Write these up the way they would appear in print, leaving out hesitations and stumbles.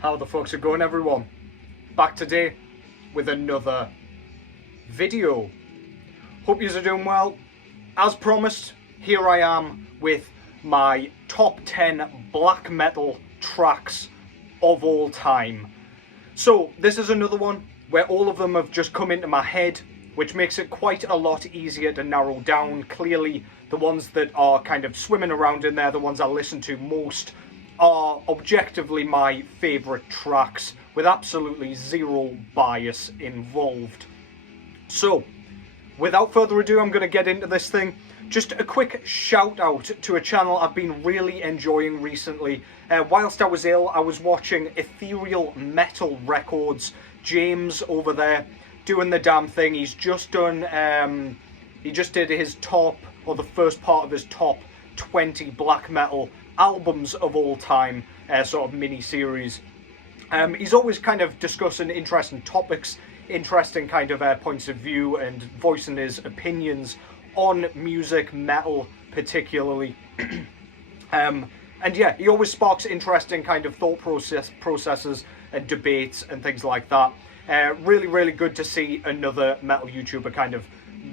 How the fuck's it going, everyone? Back today with another video. Hope yous are doing well. As promised, here I am with my top 10 black metal tracks of all time. So this is another one where all of them have just come into my head, which makes it quite a lot easier to narrow down. Clearly the ones that are kind of swimming around in there, the ones I listen to most, are objectively my favourite tracks, with absolutely zero bias involved. So, without further ado, I'm going to get into this thing. Just a quick shout out to a channel I've been really enjoying recently. Whilst I was ill, I was watching Ethereal Metal Records. James over there doing the damn thing. He's just done, he just did his top, or the first part of his top 20 black metal albums of all time, sort of mini-series. He's always kind of discussing interesting topics, interesting kind of points of view, and voicing his opinions on music, metal particularly. And yeah, he always sparks interesting kind of thought processes and debates and things like that. Really good to see another metal YouTuber kind of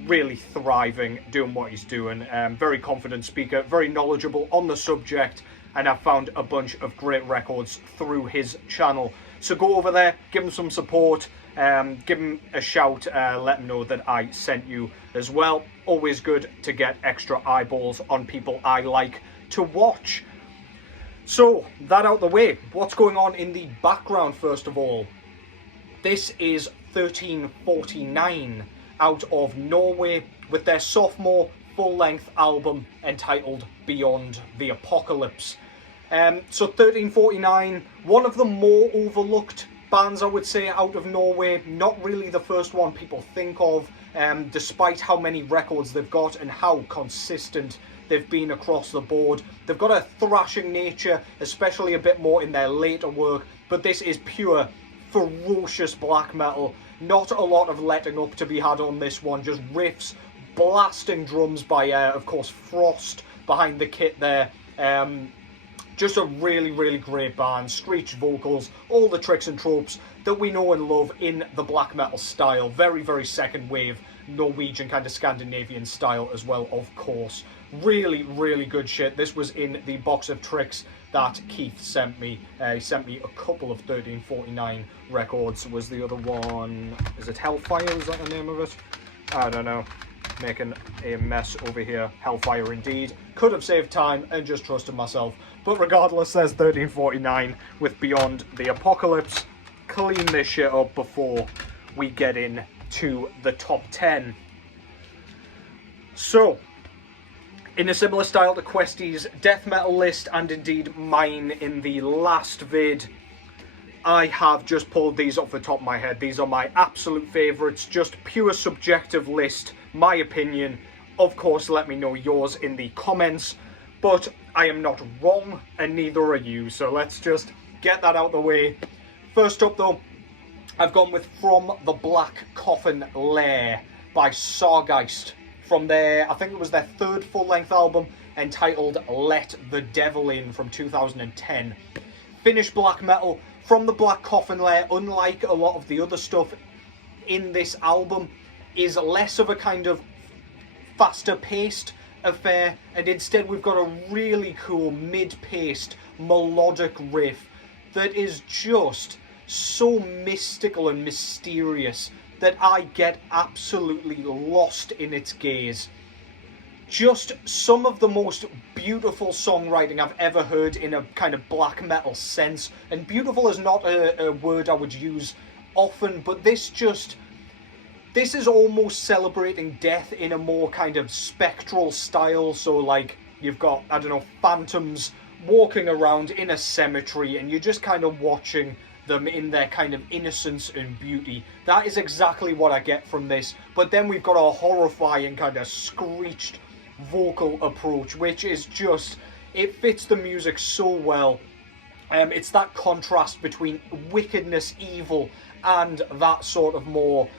really thriving, doing what he's doing. Very confident speaker, very knowledgeable on the subject, and I've found a bunch of great records through his channel. So go over there, give him some support, give him a shout, let him know that I sent you as well. Always good to get extra eyeballs on people I like to watch. So, that out the way, what's going on in the background first of all? This is 1349 out of Norway with their sophomore full-length album entitled Beyond the Apocalypse. So 1349, one of the more overlooked bands, I would say, out of Norway. Not really the first one people think of, despite how many records they've got and how consistent they've been across the board. They've got a thrashing nature, especially a bit more in their later work, but this is pure, ferocious black metal. Not a lot of letting up to be had on this one, just riffs, blasting drums by, of course, Frost behind the kit there. Just a really great band, screech vocals, all the tricks and tropes that we know and love in the black metal style. Very second wave, Norwegian kind of Scandinavian style as well, of course. Really good shit. This was in the box of tricks that Keith sent me. He sent me a couple of 1349 records. Was the other one, is it Hellfire, is that the name of it? I don't know. Making a mess over here. Hellfire indeed. Could have saved time and just trusted myself. But regardless, there's 1349 with Beyond the Apocalypse. Clean this shit up before we get in to the top 10. So, in a similar style to Questy's death metal list, and indeed mine in the last vid, I have just pulled these off the top of my head. These are my absolute favourites, just pure subjective list, my opinion. Of course, let me know yours in the comments, but I am not wrong, and neither are you, so let's just get that out of the way. First up though, I've gone with From the Black Coffin Lair by Sargeist, from their, I think it was their third full-length album, entitled Let the Devil In from 2010. Finnish black metal from the Black Coffin Lair, unlike a lot of the other stuff in this album, is less of a kind of faster-paced affair, and instead we've got a really cool mid-paced melodic riff that is just so mystical and mysterious that I get absolutely lost in its gaze. Just some of the most beautiful songwriting I've ever heard in a kind of black metal sense. And beautiful is not a word I would use often, but this is almost celebrating death in a more kind of spectral style. So like, you've got, I don't know, phantoms walking around in a cemetery, and you're just kind of watching them in their kind of innocence and beauty. That is exactly what I get from this. But then we've got a horrifying kind of screeched vocal approach, which is just, it fits the music so well. It's that contrast between wickedness, evil, and that sort of more,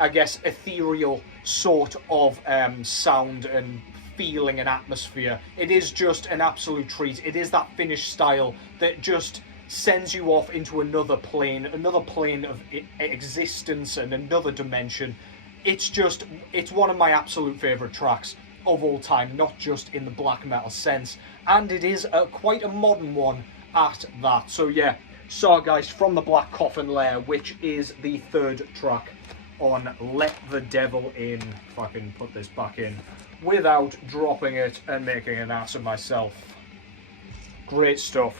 I guess, ethereal sort of sound and feeling and atmosphere. It is just an absolute treat. It is that Finnish style that just sends you off into another plane of existence and another dimension. It's one of my absolute favourite tracks of all time, not just in the black metal sense, and it is quite a modern one at that. So yeah, Sargeist from the Black Coffin Lair, which is the third track on Let the Devil In. If I can put this back in without dropping it and making an ass of myself. Great stuff.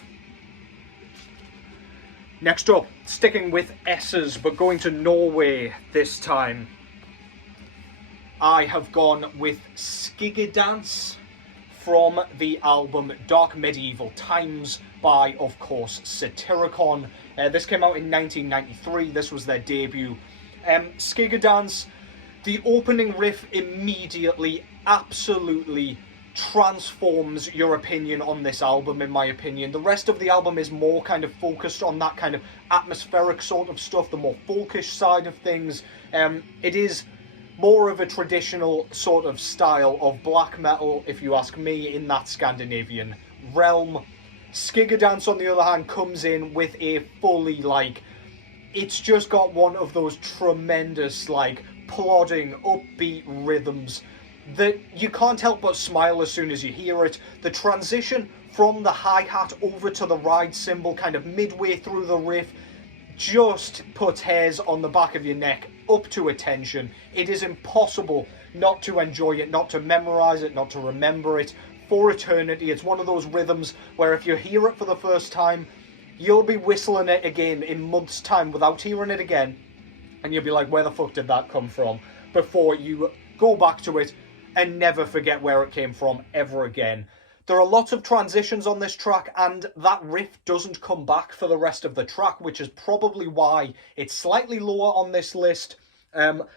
Next up, sticking with S's, but going to Norway this time, I have gone with Skigg from the album Dark Medieval Times by, of course, Satyricon. This came out in 1993. This was their debut. Skigg, the opening riff immediately absolutely transforms your opinion on this album, in my opinion. The rest of the album is more kind of focused on that kind of atmospheric sort of stuff, the more folkish side of things. It is more of a traditional sort of style of black metal, if you ask me, in that Scandinavian realm. Skigg, on the other hand, comes in with a fully, like, it's just got one of those tremendous, like, plodding, upbeat rhythms that you can't help but smile as soon as you hear it. The transition from the hi-hat over to the ride cymbal kind of midway through the riff just puts hairs on the back of your neck up to attention. It is impossible not to enjoy it, not to memorize it, not to remember it for eternity. It's one of those rhythms where if you hear it for the first time, you'll be whistling it again in months' time without hearing it again, and you'll be like, where the fuck did that come from? Before you go back to it and never forget where it came from ever again. There are lots of transitions on this track, and that riff doesn't come back for the rest of the track, which is probably why it's slightly lower on this list.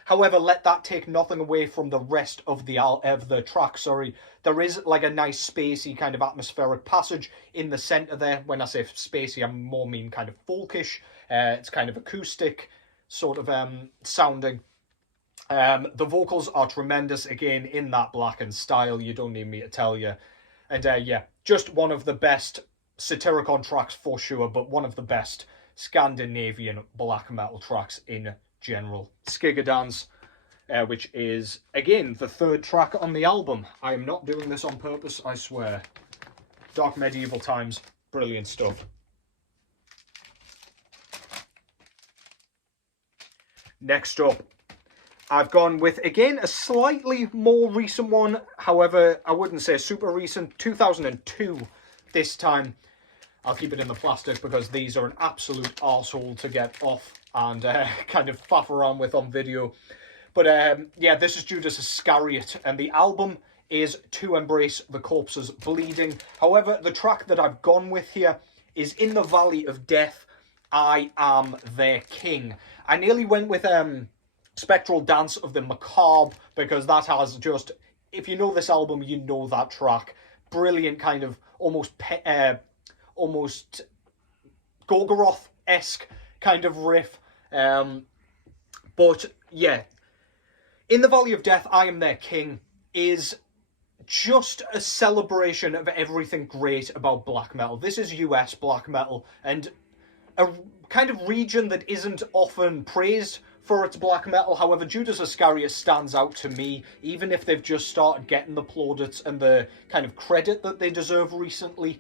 However, let that take nothing away from the rest of the track. There is like a nice spacey kind of atmospheric passage in the centre there. When I say spacey, I more mean kind of folkish. It's kind of acoustic sort of sounding. The vocals are tremendous, again, in that blackened style. You don't need me to tell you. And yeah, just one of the best Satyricon tracks for sure, but one of the best Scandinavian black metal tracks in general. Skigg, which is, again, the third track on the album. I am not doing this on purpose, I swear. Dark Medieval Times, brilliant stuff. Next up, I've gone with, again, a slightly more recent one. However, I wouldn't say super recent. 2002 this time. I'll keep it in the plastic because these are an absolute arsehole to get off and kind of faff around with on video. But yeah, this is Judas Iscariot, and the album is To Embrace the Corpse's Bleeding. However, the track that I've gone with here is In the Valley of Death, I Am Their King. I nearly went with Spectral Dance of the Macabre, because that has just, if you know this album, you know that track. Brilliant kind of almost Gorgoroth-esque kind of riff. But yeah, In the Valley of Death, I Am Their King is just a celebration of everything great about black metal. This is US black metal, and a kind of region that isn't often praised for its black metal. However, Judas Iscariot stands out to me, even if they've just started getting the plaudits and the kind of credit that they deserve recently.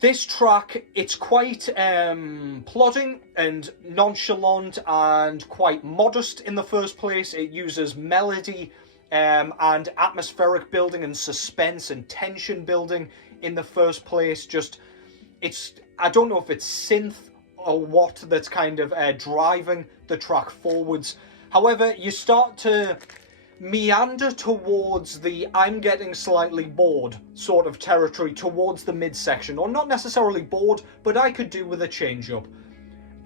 This track, it's quite plodding and nonchalant and quite modest in the first place. It uses melody and atmospheric building and suspense and tension building in the first place. I don't know if it's synth or what that's kind of driving the track forwards. However, you start to meander towards the I'm getting slightly bored sort of territory towards the midsection, or not necessarily bored, but I could do with a change up.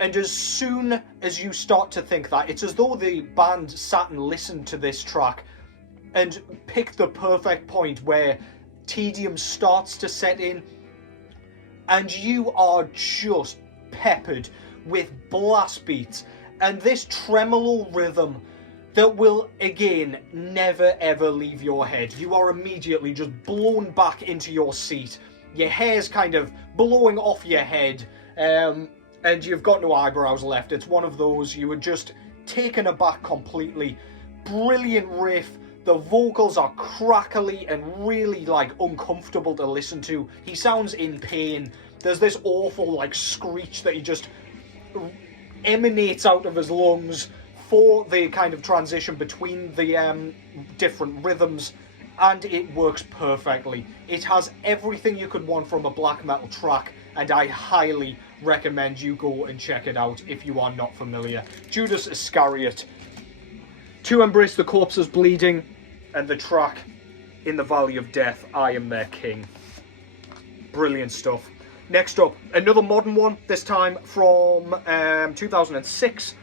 And as soon as you start to think that, it's as though the band sat and listened to this track and picked the perfect point where tedium starts to set in, and you are just peppered with blast beats and this tremolo rhythm that will, again, never ever leave your head. You are immediately just blown back into your seat. Your hair's kind of blowing off your head, and you've got no eyebrows left. It's one of those you were just taken aback completely. Brilliant riff. The vocals are crackly and really like uncomfortable to listen to. He sounds in pain. There's this awful like screech that he just emanates out of his lungs for the kind of transition between the different rhythms, and it works perfectly. It has everything you could want from a black metal track, and I highly recommend you go and check it out if you are not familiar. Judas Iscariot, To Embrace the Corpses Bleeding, and the track In the Valley of Death, I Am Their King. Brilliant stuff. Next up, another modern one, this time from 2006,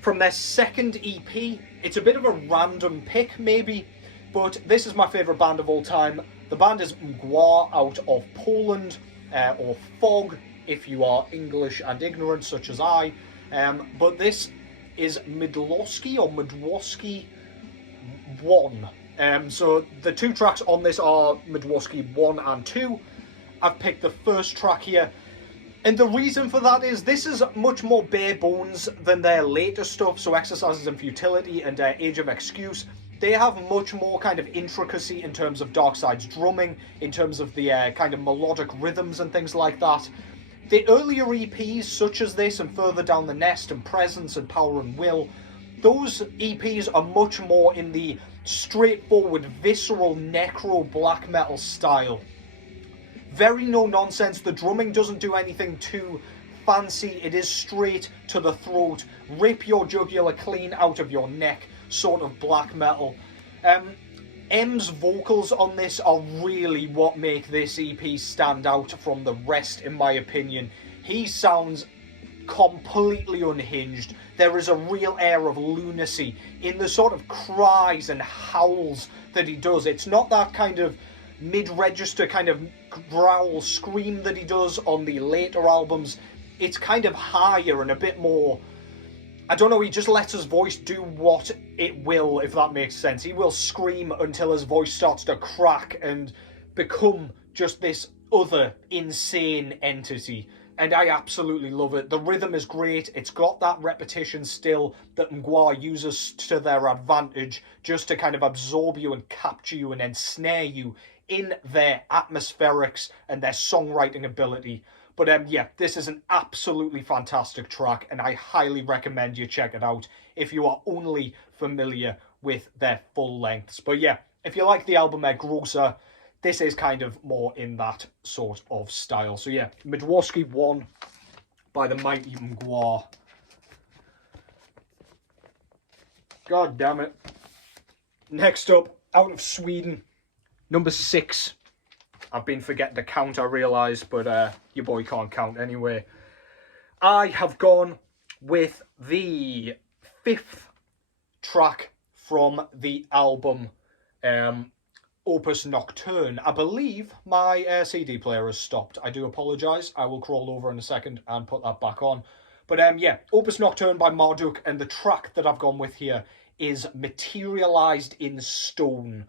from their second EP. It's a bit of a random pick, maybe, but this is my favourite band of all time. The band is Mgła out of Poland, or Fog, if you are English and ignorant, such as I. But this is Mdłości or Mdłości 1. So the two tracks on this are Mdłości 1 and 2. I've picked the first track here, and the reason for that is this is much more bare bones than their later stuff. So Exercises in Futility and Age of Excuse, they have much more kind of intricacy in terms of Darkside's drumming, in terms of the kind of melodic rhythms and things like that. The earlier EPs, such as this and Further Down the Nest and Presence and Power and Will, those EPs are much more in the straightforward, visceral, necro black metal style. Very no nonsense. The drumming doesn't do anything too fancy. It is straight to the throat, rip your jugular clean out of your neck sort of black metal. M's vocals on this are really what make this EP stand out from the rest, in my opinion. He sounds completely unhinged. There is a real air of lunacy in the sort of cries and howls that he does. It's not that kind of mid-register kind of growl scream that he does on the later albums. It's kind of higher and a bit more, I don't know, he just lets his voice do what it will, if that makes sense. He will scream until his voice starts to crack and become just this other insane entity. And I absolutely love it. The rhythm is great. It's got that repetition still that Mgła uses to their advantage, just to kind of absorb you and capture you and ensnare you in their atmospherics and their songwriting ability. But yeah, this is an absolutely fantastic track, and I highly recommend you check it out if you are only familiar with their full lengths. But yeah, if you like the album Grosser, this is kind of more in that sort of style. So yeah, Mdłości 1 by the mighty Mgła. God damn it. Next up, out of Sweden, number 6. I've been forgetting to count, I realise, but your boy can't count anyway. I have gone with the 5th track from the album Opus Nocturne. I believe my CD player has stopped. I do apologise. I will crawl over in a second and put that back on. But yeah, Opus Nocturne by Marduk, and the track that I've gone with here is Materialized in Stone.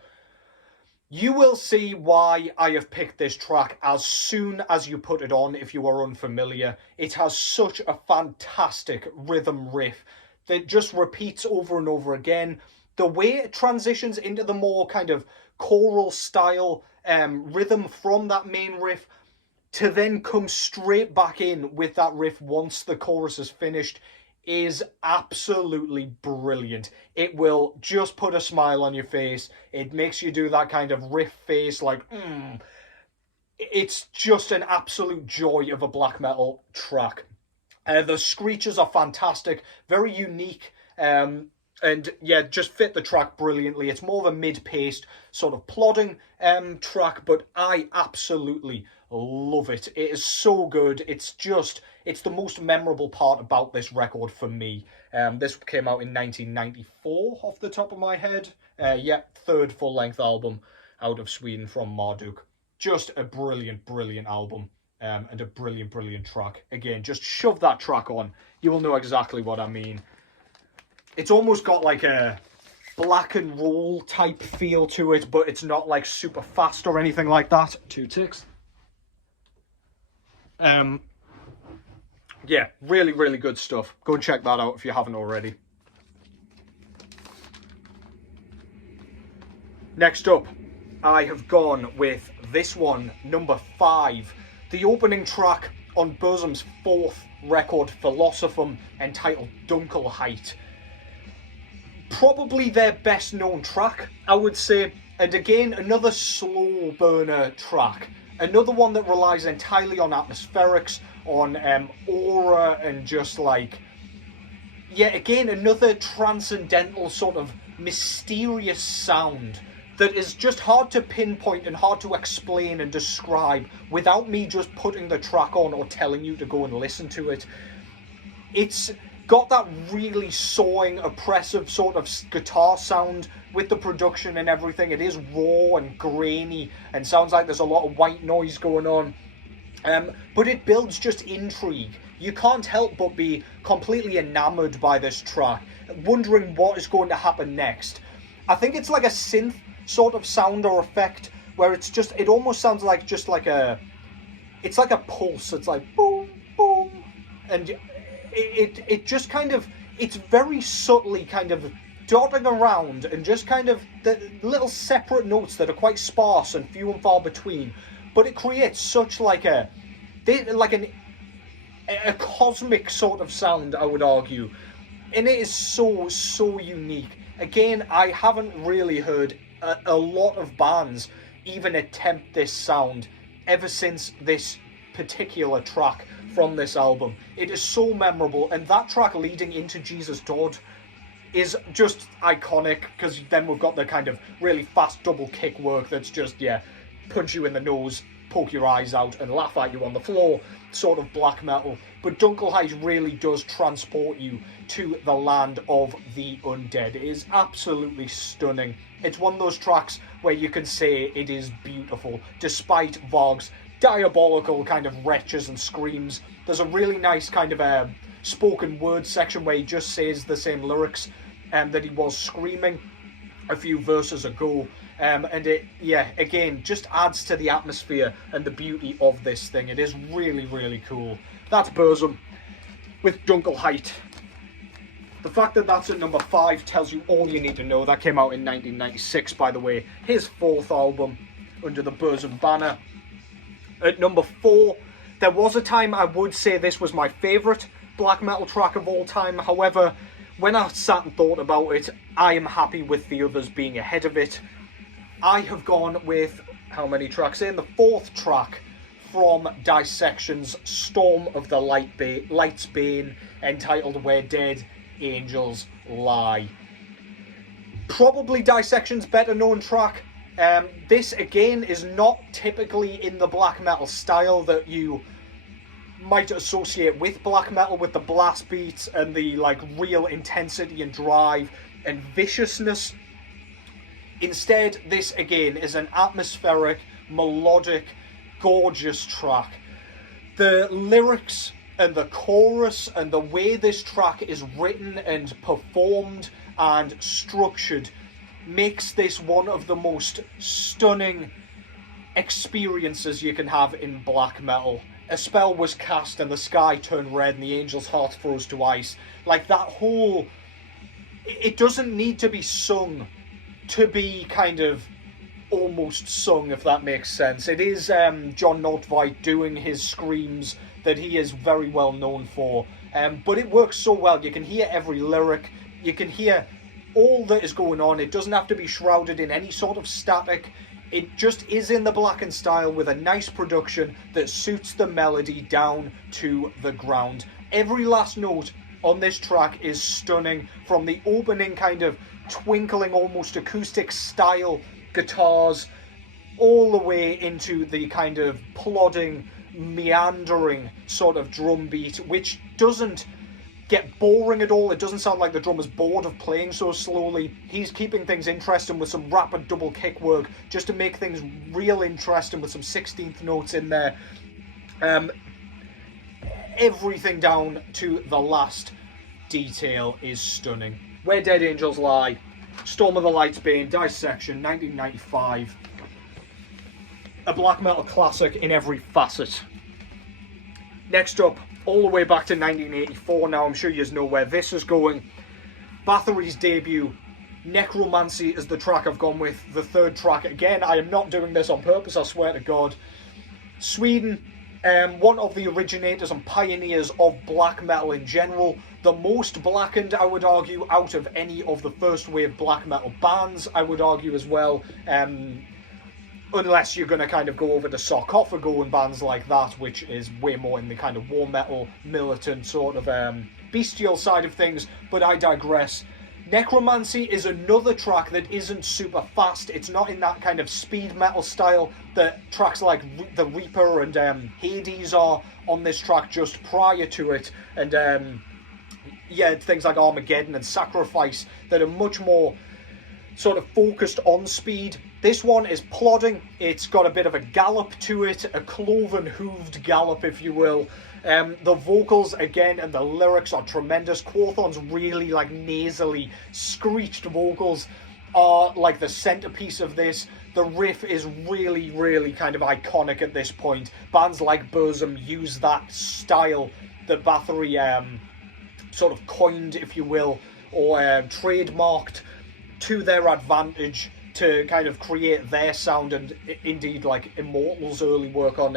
You will see why I have picked this track as soon as you put it on if you are unfamiliar. It has such a fantastic rhythm riff that just repeats over and over again. The way it transitions into the more kind of choral style rhythm from that main riff to then come straight back in with that riff once the chorus is finished is absolutely brilliant. It will just put a smile on your face. It makes you do that kind of riff face like, It's just an absolute joy of a black metal track. The screeches are fantastic, very unique, and yeah, just fit the track brilliantly. It's more of a mid-paced sort of plodding track, but I absolutely love it. It is so good. It's the most memorable part about this record for me. This came out in 1994 off the top of my head. Yeah, 3rd full-length album out of Sweden from Marduk. Just a brilliant, brilliant album. And a brilliant, brilliant track. Again, just shove that track on. You will know exactly what I mean. It's almost got like a black and roll type feel to it, but it's not like super fast or anything like that. 2 ticks. Yeah, really, really good stuff. Go and check that out if you haven't already. Next up, I have gone with this one, number 5. The opening track on Burzum's 4th record, Philosophum, entitled Dunkelheit. Probably their best known track, I would say. And again, another slow burner track. Another one that relies entirely on atmospherics, on aura, and just like... Yeah, again, another transcendental sort of mysterious sound that is just hard to pinpoint and hard to explain and describe without me just putting the track on or telling you to go and listen to it. It's got that really sawing, oppressive sort of guitar sound with the production and everything. It is raw and grainy and sounds like there's a lot of white noise going on. But it builds just intrigue. You can't help but be completely enamored by this track, wondering what is going to happen next. I think it's like a synth sort of sound or effect where it's just, it almost sounds like just like a, it's like a pulse. It's like boom, boom. And it just kind of, it's very subtly kind of dotting around and just kind of the little separate notes that are quite sparse and few and far between. But it creates such like a cosmic sort of sound, I would argue. And it is so unique. Again, I haven't really heard a lot of bands even attempt this sound ever since this particular track from this album. It is so memorable, and that track leading into Jesus Dodd is just iconic, because then we've got the kind of really fast double kick work that's just, yeah, punch you in the nose, poke your eyes out, and laugh at you on the floor, sort of black metal. But Dunkelheit really does transport you to the land of the undead. It is absolutely stunning. It's one of those tracks where you can say it is beautiful, despite Varg's diabolical kind of retches and screams. There's a really nice kind of spoken word section where he just says the same lyrics that he was screaming a few verses ago. And it, yeah, again, just adds to the atmosphere and the beauty of this thing. It is really, really cool. That's Burzum with Dunkelheit. The fact that that's at number 5 tells you all you need to know. That came out in 1996, by the way. His 4th album under the Burzum banner. At number 4, there was a time I would say this was my favourite black metal track of all time. However, when I sat and thought about it, I am happy with the others being ahead of it. I have gone with, how many tracks in? The 4th track from Dissection's Storm of the Light's Bane, entitled Where Dead Angels Lie. Probably Dissection's better known track. This again is not typically in the black metal style that you might associate with black metal, with the blast beats and the like real intensity and drive and viciousness. Instead, this again is an atmospheric, melodic, gorgeous track. The lyrics and the chorus and the way this track is written and performed and structured makes this one of the most stunning experiences you can have in black metal. A spell was cast and the sky turned red and the angel's heart froze to ice. Like that whole... It doesn't need to be sung to be kind of almost sung, if that makes sense. It is John Nordtveit doing his screams that he is very well known for. But it works so well. You can hear every lyric. You can hear all that is going on. It doesn't have to be shrouded in any sort of static. It just is in the blackened style with a nice production that suits the melody down to the ground. Every last note on this track is stunning, from the opening kind of twinkling, almost acoustic style guitars, all the way into the kind of plodding, meandering sort of drum beat, which doesn't get boring at all. It doesn't sound like the drummer's bored of playing so slowly. He's keeping things interesting with some rapid double kick work just to make things real interesting with some 16th notes in there. Everything down to the last detail is stunning. Where Dead Angels Lie, Storm of the Light's Bane, Dissection, 1995. A black metal classic in every facet. Next up, all the way back to 1984 now. I'm sure you know where this is going. Bathory's debut, Necromancy, is the track I've gone with. The third track, again, I am not doing this on purpose, I swear to God. Sweden, one of the originators and pioneers of black metal in general. The most blackened, I would argue, out of any of the first wave black metal bands, I would argue as well. Unless you're going to kind of go over to Sarcophago and bands like that, which is way more in the kind of war metal, militant sort of bestial side of things, but I digress. Necromancy is another track that isn't super fast. It's not in that kind of speed metal style that tracks like The Reaper and Hades are on this track just prior to it. And yeah, things like Armageddon and Sacrifice that are much more sort of focused on speed. This one is plodding. It's got a bit of a gallop to it, a cloven hooved gallop, if you will. The vocals, again, and the lyrics are tremendous. Quorthon's really, like, nasally, screeched vocals are, like, the centerpiece of this. The riff is really, really kind of iconic at this point. Bands like Burzum use that style that Bathory sort of coined, if you will, or trademarked to their advantage to kind of create their sound, and indeed, like, Immortal's early work on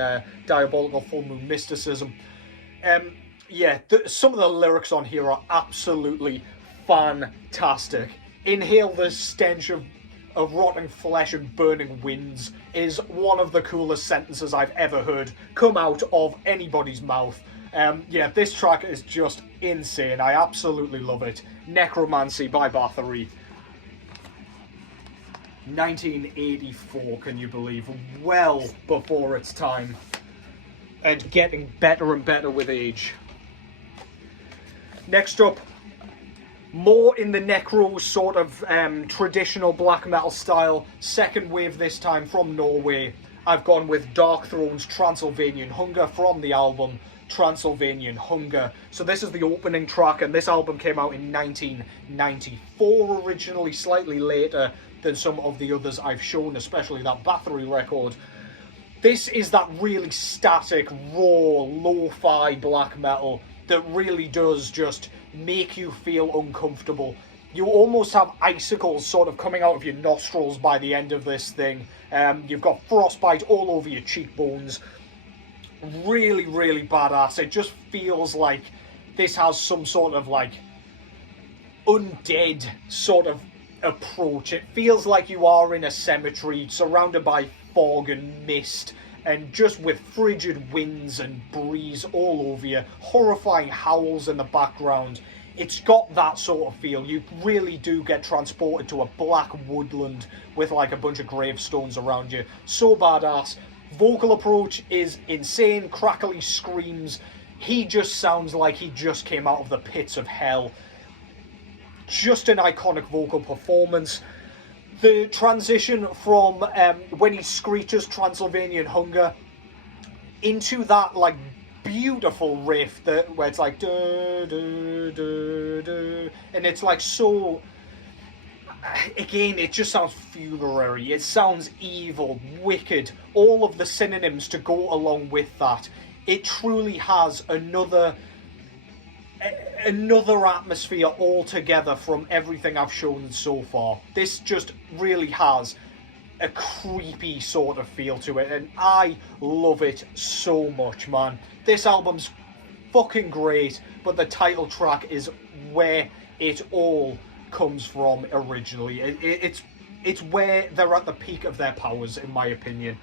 Diabolical Full Moon Mysticism. Yeah, some of the lyrics on here are absolutely fantastic. Inhale the stench of rotting flesh and burning winds is one of the coolest sentences I've ever heard come out of anybody's mouth. Yeah, this track is just insane. I absolutely love it. Necromancy by Bathory. 1984, can you believe? Well before its time. And getting better and better with age. Next up, more in the Necro sort of traditional black metal style. Second wave this time from Norway. I've gone with Darkthrone's Transylvanian Hunger from the album Transylvanian Hunger. So this is the opening track, and this album came out in 1994 originally, slightly later than some of the others I've shown, especially that Bathory record. This is that really static, raw, lo-fi black metal that really does just make you feel uncomfortable. You almost have icicles sort of coming out of your nostrils by the end of this thing. You've got frostbite all over your cheekbones. Really, really badass. It just feels like this has some sort of like undead sort of approach. It feels like you are in a cemetery surrounded by fog and mist, and just with frigid winds and breeze all over you, horrifying howls in the background. It's got that sort of feel. You really do get transported to a black woodland with like a bunch of gravestones around you. So badass. Vocal approach is insane, crackly screams. He just sounds like he just came out of the pits of hell. Just an iconic vocal performance. The transition from when he screeches Transylvanian Hunger into that like beautiful riff that where it's like duh, duh, duh, duh, and it's like so, again, it just sounds funerary. It sounds evil, wicked, all of the synonyms to go along with that. It truly has another atmosphere altogether from everything I've shown so far. This just really has a creepy sort of feel to it, and I love it so much, man. This album's fucking great, but the title track is where it all comes from originally. It's where they're at the peak of their powers, in my opinion.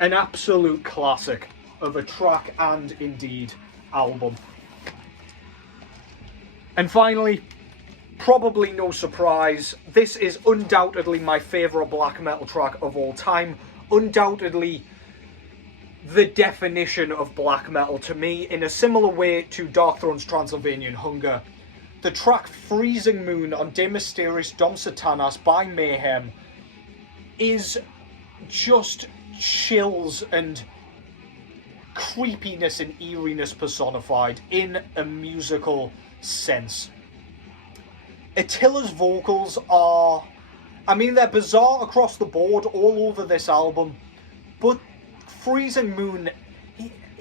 An absolute classic of a track and indeed album. And finally, probably no surprise, this is undoubtedly my favourite black metal track of all time. Undoubtedly the definition of black metal to me, in a similar way to Darkthrone's Transylvanian Hunger. The track Freezing Moon on De Mysteris Dom Satanas by Mayhem is just chills and creepiness and eeriness personified in a musical sense. Attila's vocals are, I mean, they're bizarre across the board all over this album, but Freezing Moon,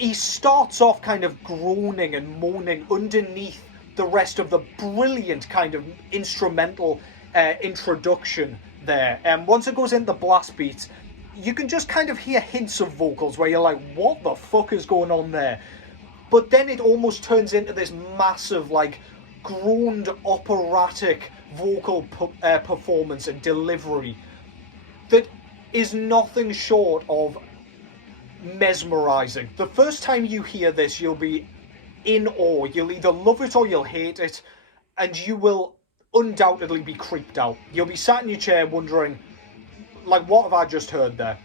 he starts off kind of groaning and moaning underneath the rest of the brilliant kind of instrumental introduction there. And once it goes into the blast beats, you can just kind of hear hints of vocals where you're like, what the fuck is going on there? But then it almost turns into this massive, like, groaned operatic vocal performance and delivery that is nothing short of mesmerizing. The first time you hear this, you'll be in awe. You'll either love it or you'll hate it, and you will undoubtedly be creeped out. You'll be sat in your chair wondering, like, what have I just heard there?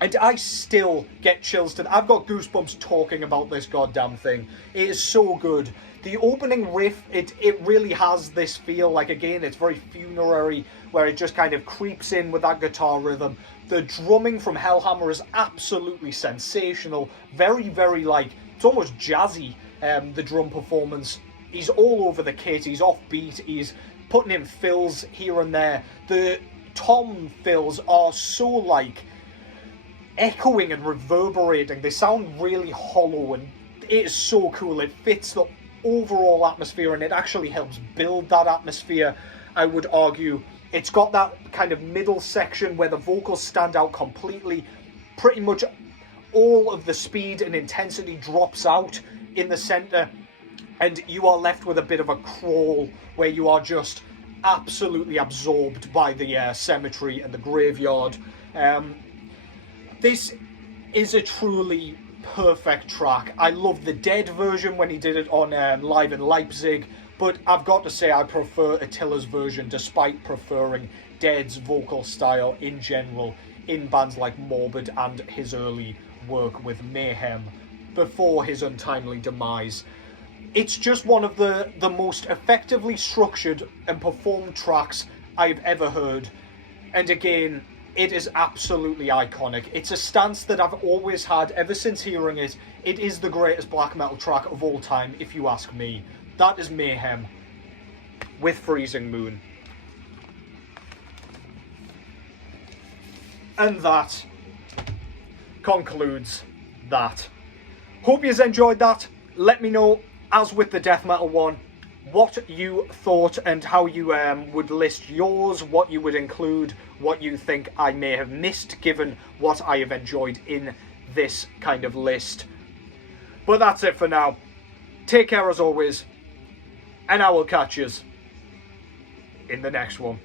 And I still get chills I've got goosebumps talking about this goddamn thing. It is so good. The opening riff, it really has this feel, like, again, it's very funerary, where it just kind of creeps in with that guitar rhythm. The drumming from Hellhammer is absolutely sensational. Very, very, like, it's almost jazzy, the drum performance. He's all over the kit, he's offbeat, he's putting in fills here and there. The tom fills are so, like, echoing and reverberating. They sound really hollow, and it is so cool. It fits the overall atmosphere, and it actually helps build that atmosphere, I would argue. It's got that kind of middle section where the vocals stand out completely. Pretty much all of the speed and intensity drops out in the center, and you are left with a bit of a crawl where you are just absolutely absorbed by the cemetery and the graveyard. This is a truly perfect track. I love the Dead version when he did it on Live in Leipzig, but I've got to say I prefer Attila's version, despite preferring Dead's vocal style in general in bands like Morbid and his early work with Mayhem before his untimely demise. It's just one of the most effectively structured and performed tracks I've ever heard. And again, it is absolutely iconic. It's a stance that I've always had ever since hearing it. It is the greatest black metal track of all time, if you ask me. That is Mayhem with Freezing Moon. And that concludes that. Hope you've enjoyed that. Let me know, as with the death metal one, what you thought and how you would list yours, what you would include, what you think I may have missed given what I have enjoyed in this kind of list. But that's it for now. Take care as always, and I will catch yous in the next one.